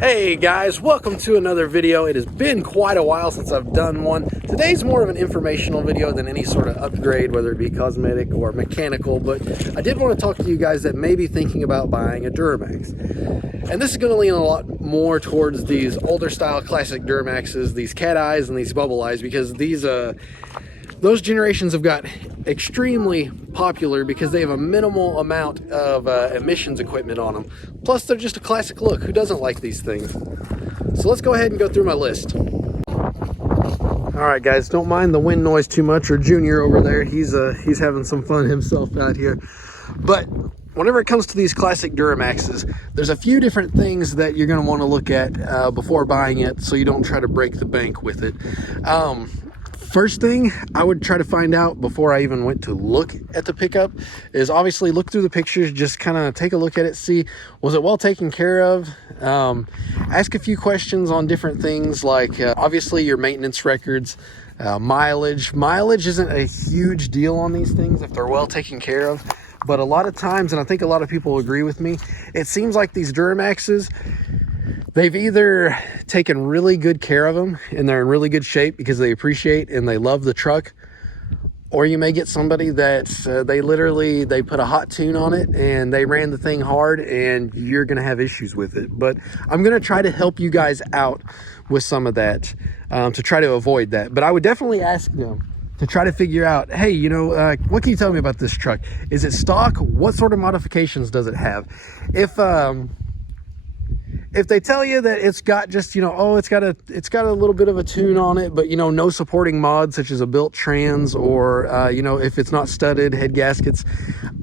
Hey guys, welcome to another video. It has been quite a while since I've done one. Today's more of an informational video than any sort of upgrade, whether it be cosmetic or mechanical, but I did want to talk to you guys that may be thinking about buying a Duramax. And this is going to lean a lot more towards these older style classic Duramaxes, these cat eyes and these bubble eyes, because those generations have got extremely popular because they have a minimal amount of emissions equipment on them. Plus, they're just a classic look. Who doesn't like these things? So let's go ahead and go through my list. All right, guys, don't mind the wind noise too much, or Junior over there. He's having some fun himself out here. But whenever it comes to these classic Duramaxes, there's a few different things that you're going to want to look at before buying it, so you don't try to break the bank with it. First thing I would try to find out before I even went to look at the pickup is obviously look through the pictures, just kind of take a look at it, see, was it well taken care of? Ask a few questions on different things like obviously your maintenance records, mileage. Mileage isn't a huge deal on these things if they're well taken care of, but a lot of times, and I think a lot of people agree with me, it seems like these Duramaxes, they've either taken really good care of them and they're in really good shape because they appreciate and they love the truck, or you may get somebody that they put a hot tune on it and they ran the thing hard and you're going to have issues with it. But I'm going to try to help you guys out with some of that to try to avoid that. But I would definitely ask them to try to figure out, hey, you know, what can you tell me about this truck? Is it stock? What sort of modifications does it have? If they tell you that it's got just, you know, oh, it's got a little bit of a tune on it, but, you know, no supporting mods such as a built trans, or, you know, if it's not studded, head gaskets,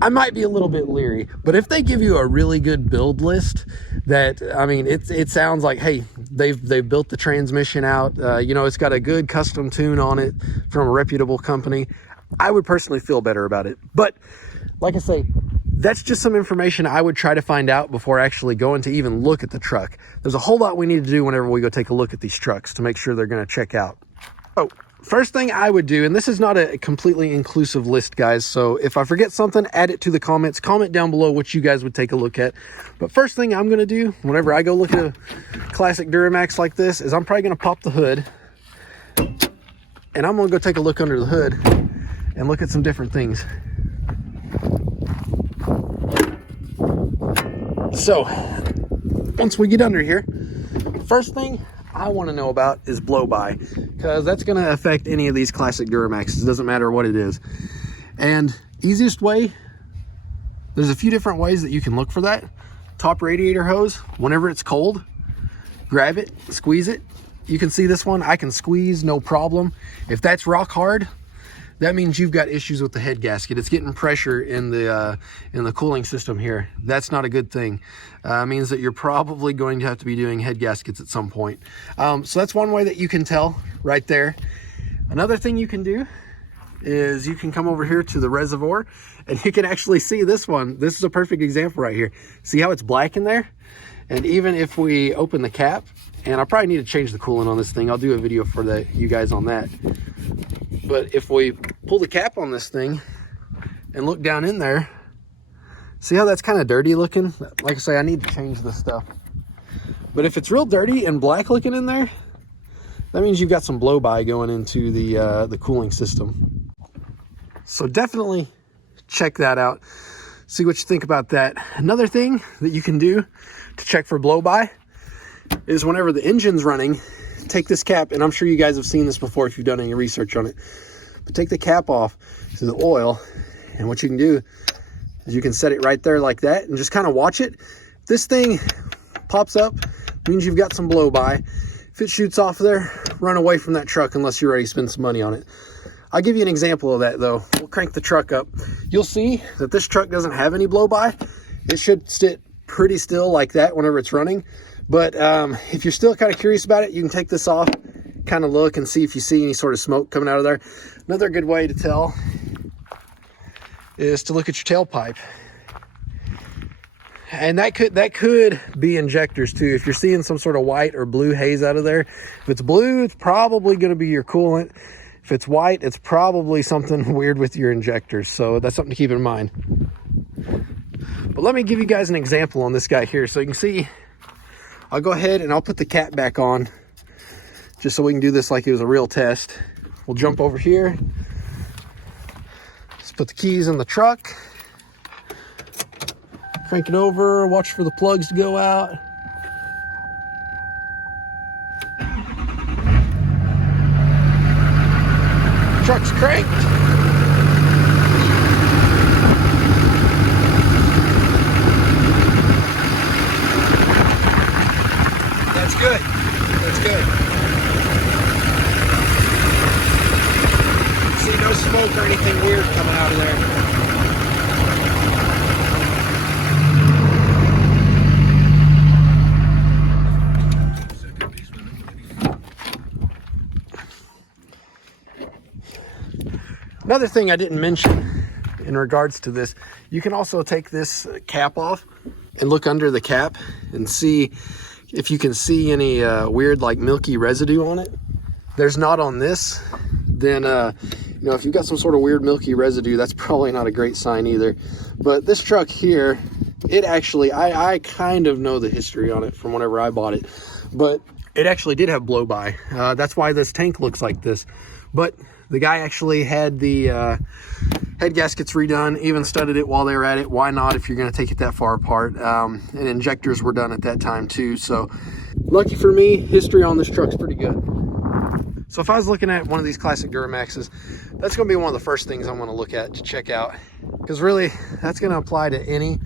I might be a little bit leery. But if they give you a really good build list that, I mean, it sounds like, hey, they've built the transmission out, you know, it's got a good custom tune on it from a reputable company, I would personally feel better about it. But like I say, that's just some information I would try to find out before actually going to even look at the truck. There's a whole lot we need to do whenever we go take a look at these trucks to make sure they're going to check out. Oh, first thing I would do, and this is not a completely inclusive list, guys, so if I forget something, add it to the comments. Comment down below what you guys would take a look at. But first thing I'm going to do whenever I go look at a classic Duramax like this is I'm probably going to pop the hood, and I'm going to go take a look under the hood and look at some different things. So once we get under here, first thing I want to know about is blow by, because that's going to affect any of these classic Duramaxes. It doesn't matter what it is. And easiest way, there's a few different ways that you can look for that. Top radiator hose, whenever it's cold, grab it, squeeze it. You can see this one, I can squeeze, no problem. If that's rock hard, that means you've got issues with the head gasket. It's getting pressure in the cooling system here. That's not a good thing. It means that you're probably going to have to be doing head gaskets at some point. So that's one way that you can tell right there. Another thing you can do is you can come over here to the reservoir and you can actually see this one. This is a perfect example right here. See how it's black in there? And even if we open the cap, and I probably need to change the coolant on this thing. I'll do a video for you guys on that. But if we pull the cap on this thing and look down in there, see how that's kind of dirty looking? Like I say, I need to change this stuff. But if it's real dirty and black looking in there, that means you've got some blow by going into the cooling system. So definitely check that out. See what you think about that. Another thing that you can do to check for blow by is whenever the engine's running, take this cap, and I'm sure you guys have seen this before if you've done any research on it, but take the cap off to the oil, and what you can do is you can set it right there like that and just kind of watch it. If this thing pops up, means you've got some blow by. If it shoots off there, run away from that truck unless you're ready to spend some money on it. I'll give you an example of that though. We'll crank the truck up. You'll see that this truck doesn't have any blow by. It should sit pretty still like that whenever it's running. But if you're still kind of curious about it, you can take this off, kind of look and see if you see any sort of smoke coming out of there. Another good way to tell is to look at your tailpipe. And that could be injectors too. If you're seeing some sort of white or blue haze out of there, if it's blue, it's probably going to be your coolant. If it's white, it's probably something weird with your injectors. So that's something to keep in mind. But let me give you guys an example on this guy here. So you can see I'll go ahead and I'll put the cap back on just so we can do this like it was a real test. We'll jump over here. Let's put the keys in the truck. Crank it over, watch for the plugs to go out. Truck's cranked. That's good. That's good. See no smoke or anything weird coming out of there. Another thing I didn't mention in regards to this, you can also take this cap off and look under the cap and see if you can see any weird like milky residue on it. There's not on this. Then you know, if you've got some sort of weird milky residue, that's probably not a great sign either. But this truck here, it actually, I kind of know the history on it from whenever I bought it, but it actually did have blow by. That's why this tank looks like this. But the guy actually had the head gaskets redone, even studded it while they were at it. Why not if you're going to take it that far apart? And injectors were done at that time too. So lucky for me, history on this truck's pretty good. So if I was looking at one of these classic Duramaxes, that's going to be one of the first things I'm going to look at to check out. Because really, that's going to apply to any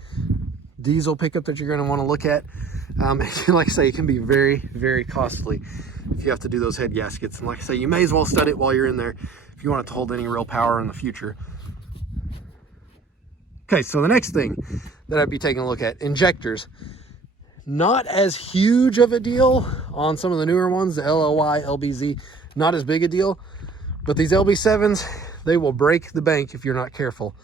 diesel pickup that you're going to want to look at. Like I say, it can be very, very costly if you have to do those head gaskets. And like I say, you may as well stud it while you're in there if you want it to hold any real power in the future. Okay, so the next thing that I'd be taking a look at, injectors. Not as huge of a deal on some of the newer ones, the LLY, LBZ, not as big a deal. But these LB7s, they will break the bank if you're not careful.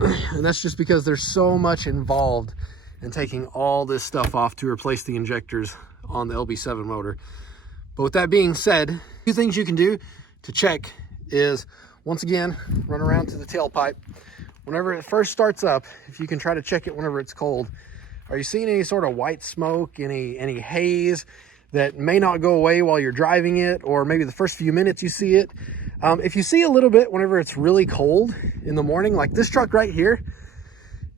And that's just because there's so much involved in taking all this stuff off to replace the injectors on the LB7 motor. But with that being said, a few things you can do to check is, once again, run around to the tailpipe. Whenever it first starts up, if you can try to check it whenever it's cold, are you seeing any sort of white smoke, any haze that may not go away while you're driving it, or maybe the first few minutes you see it? If you see a little bit whenever it's really cold in the morning, like this truck right here,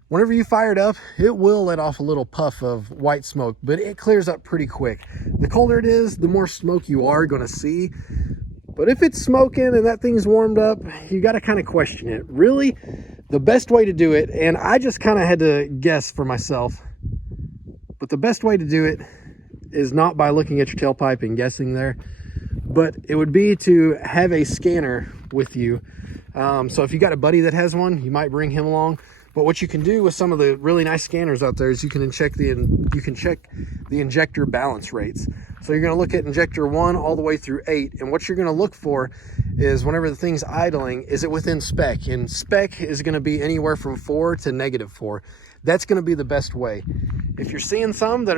whenever you fire it up, it will let off a little puff of white smoke, but it clears up pretty quick. The colder it is, the more smoke you are going to see. But if it's smoking and that thing's warmed up, you got to kind of question it. Really, the best way to do it, and I just kind of had to guess for myself, but the best way to do it is not by looking at your tailpipe and guessing there, but it would be to have a scanner with you. So if you got a buddy that has one, you might bring him along. But what you can do with some of the really nice scanners out there is you can check the injector balance rates. So you're going to look at injector 1 all the way through 8, and what you're going to look for is whenever the thing's idling, is it within spec? And spec is going to be anywhere from 4 to -4. That's going to be the best way. If you're seeing some that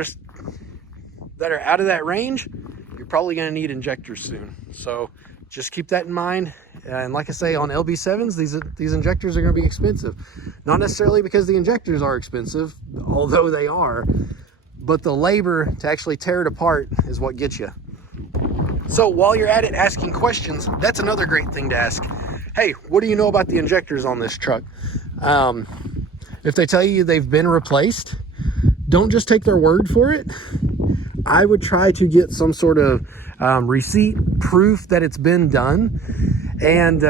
are out of that range, you're probably going to need injectors soon. So just keep that in mind. And like I say, on LB7s, these injectors are going to be expensive. Not necessarily because the injectors are expensive, although they are, but the labor to actually tear it apart is what gets you. So while you're at it asking questions, that's another great thing to ask. Hey, what do you know about the injectors on this truck? If they tell you they've been replaced, don't just take their word for it. I would try to get some sort of receipt, proof that it's been done, and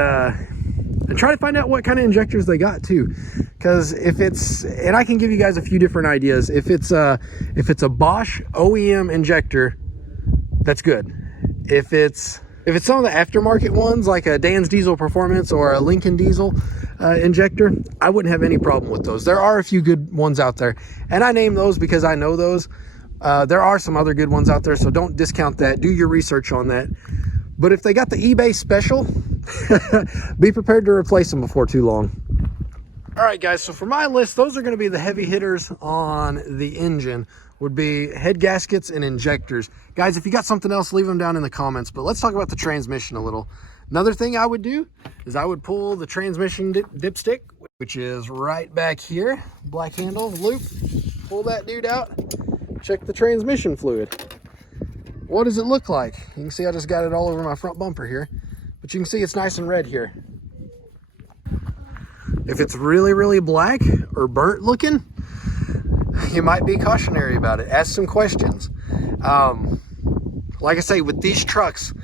try to find out what kind of injectors they got too. Because if it's, and I can give you guys a few different ideas. If it's a Bosch OEM injector, that's good. If it's some of the aftermarket ones, like a Dan's Diesel Performance or a Lincoln Diesel injector, I wouldn't have any problem with those. There are a few good ones out there, and I name those because I know those. There are some other good ones out there, so don't discount that. Do your research on that. But if they got the eBay special, be prepared to replace them before too long. All right, guys, so for my list, those are going to be the heavy hitters on the engine, would be head gaskets and injectors. Guys, if you got something else, leave them down in the comments, but let's talk about the transmission a little. Another thing I would do is I would pull the transmission dipstick, which is right back here, black handle, loop, pull that dude out, check the transmission fluid. What does it look like? You can see I just got it all over my front bumper here, but you can see it's nice and red here. If it's really, really black or burnt looking, you might be cautionary about it. Ask some questions. Like I say, with these trucks,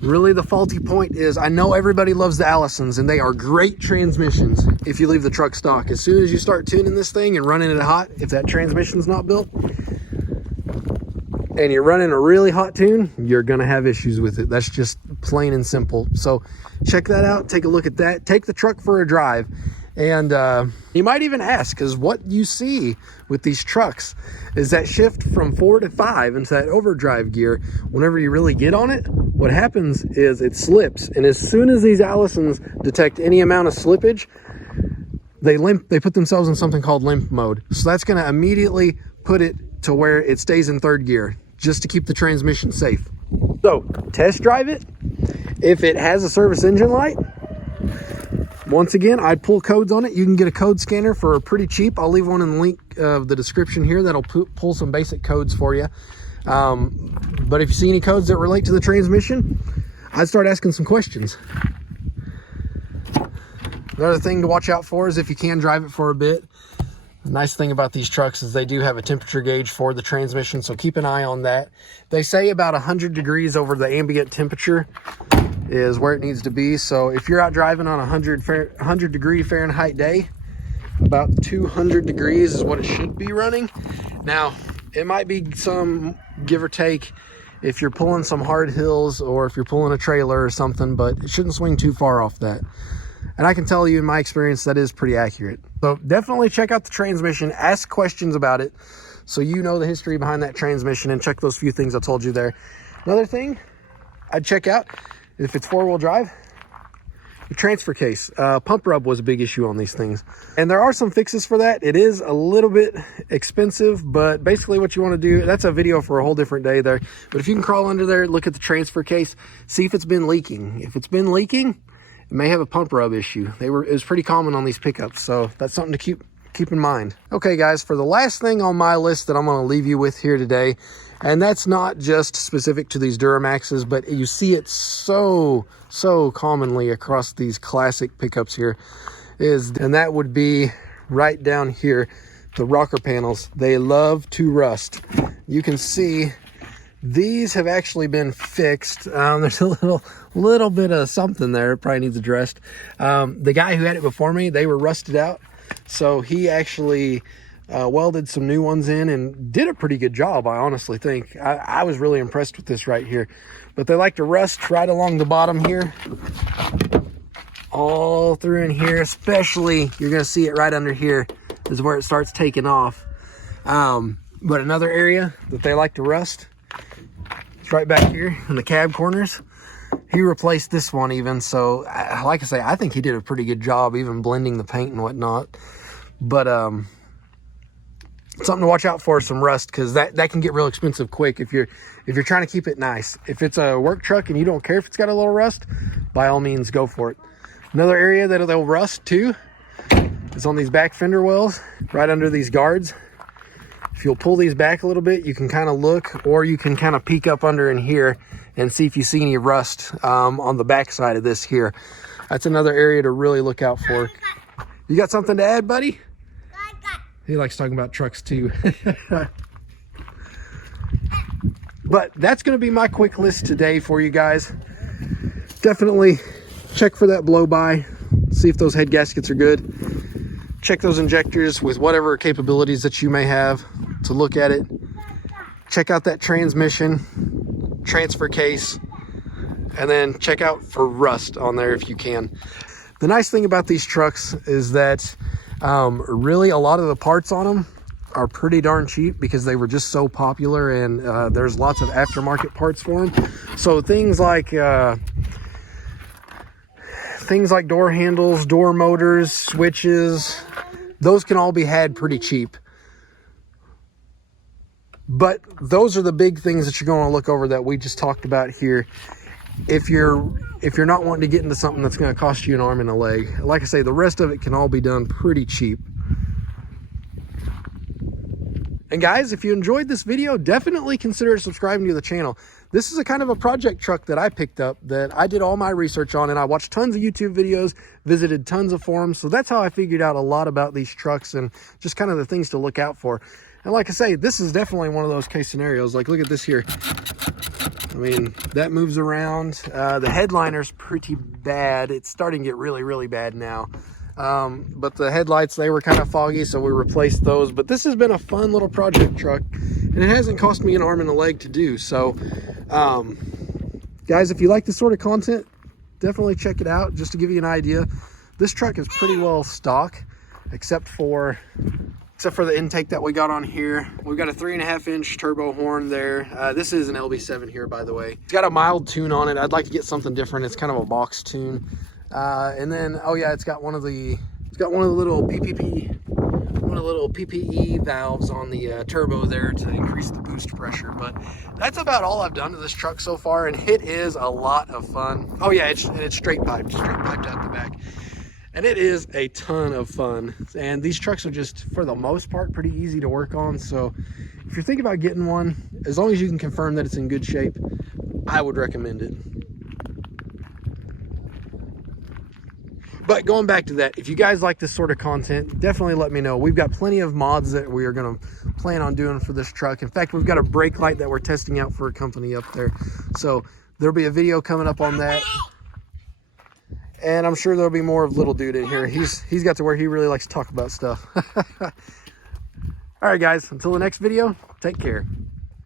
really the faulty point is, I know everybody loves the Allisons and they are great transmissions if you leave the truck stock. As soon as you start tuning this thing and running it hot, if that transmission's not built and you're running a really hot tune, you're gonna have issues with it. That's just plain and simple. So check that out, take a look at that, take the truck for a drive. And you might even ask, because what you see with these trucks is that shift from 4 to 5 into that overdrive gear. Whenever you really get on it, what happens is it slips. And as soon as these Allisons detect any amount of slippage, they put themselves in something called limp mode. So that's going to immediately put it to where it stays in 3rd gear, just to keep the transmission safe. So test drive it. If it has a service engine light, once again, I'd pull codes on it. You can get a code scanner for pretty cheap. I'll leave one in the link of the description here that'll pull some basic codes for you. But if you see any codes that relate to the transmission, I'd start asking some questions. Another thing to watch out for is if you can drive it for a bit. The nice thing about these trucks is they do have a temperature gauge for the transmission, so keep an eye on that. They say about 100 degrees over the ambient temperature is where it needs to be. So if you're out driving on a 100 degree Fahrenheit day, about 200 degrees is what it should be running. Now, it might be some give or take if you're pulling some hard hills or if you're pulling a trailer or something, but it shouldn't swing too far off that. And I can tell you in my experience, that is pretty accurate. So definitely check out the transmission, ask questions about it so you know the history behind that transmission, and check those few things I told you there. Another thing I'd check out, if it's 4-wheel drive, the transfer case. Pump rub was a big issue on these things. And there are some fixes for that. It is a little bit expensive, but basically what you want to do, that's a video for a whole different day there. But if you can crawl under there, look at the transfer case, see if it's been leaking. If it's been leaking, it may have a pump rub issue. It was pretty common on these pickups, so that's something to keep in mind. Okay guys, for the last thing on my list that I'm going to leave you with here today, and that's not just specific to these Duramaxes, but you see it so commonly across these classic pickups here, and that would be right down here, the rocker panels. They love to rust. You can see these have actually been fixed. There's a little bit of something there. It probably needs addressed. The guy who had it before me, they were rusted out. So he actually welded some new ones in and did a pretty good job, I honestly think. I was really impressed with this right here. But they like to rust right along the bottom here. All through in here, especially, you're going to see it right under here is where it starts taking off. But another area that they like to rust, it's right back here in the cab corners. He replaced this one even, so like I say, I think he did a pretty good job even blending the paint and whatnot. But something to watch out for, some rust, because that can get real expensive quick if you're trying to keep it nice. If it's a work truck and you don't care if it's got a little rust, by all means go for it. Another area that they'll rust too is on these back fender wells, right under these guards. If you'll pull these back a little bit, you can kind of look, or you can kind of peek up under in here and see if you see any rust on the back side of this here. That's another area to really look out for. You got something to add, buddy? He likes talking about trucks too. But that's going to be my quick list today for you guys. Definitely check for that blow by, see if those head gaskets are good. Check those injectors with whatever capabilities that you may have to look at it. Check out that transmission, transfer case, and then check out for rust on there if you can. The nice thing about these trucks is that really a lot of the parts on them are pretty darn cheap because they were just so popular, and there's lots of aftermarket parts for them. So things like door handles, door motors, switches, those can all be had pretty cheap. But those are the big things that you're going to look over that we just talked about here. If you're not wanting to get into something that's going to cost you an arm and a leg, like I say, the rest of it can all be done pretty cheap. And guys, if you enjoyed this video, definitely consider subscribing to the channel. This is a kind of a project truck that I picked up that I did all my research on, and I watched tons of YouTube videos, visited tons of forums. So that's how I figured out a lot about these trucks and just kind of the things to look out for. And like I say, this is definitely one of those case scenarios. Like, look at this here. I mean, that moves around. The headliner's pretty bad. It's starting to get really, really bad now. But the headlights, they were kind of foggy, so we replaced those. But this has been a fun little project truck, and it hasn't cost me an arm and a leg to do. So, guys, if you like this sort of content, definitely check it out. Just to give you an idea, this truck is pretty well stock, except for the intake that we got on here. We've got a 3.5-inch turbo horn there. This is an LB7 here, by the way. It's got a mild tune on it. I'd like to get something different. It's kind of a box tune. And then, oh yeah, it's got one of the little PPE valves on the turbo there to increase the boost pressure. But that's about all I've done to this truck so far, and it is a lot of fun. Oh yeah, it's straight piped out the back. And it is a ton of fun. And these trucks are just, for the most part, pretty easy to work on. So if you're thinking about getting one, as long as you can confirm that it's in good shape, I would recommend it. But going back to that, if you guys like this sort of content, definitely let me know. We've got plenty of mods that we are going to plan on doing for this truck. In fact, we've got a brake light that we're testing out for a company up there. So there'll be a video coming up on that. And I'm sure there'll be more of little dude in here. He's got to where he really likes to talk about stuff. All right, guys, until the next video, take care.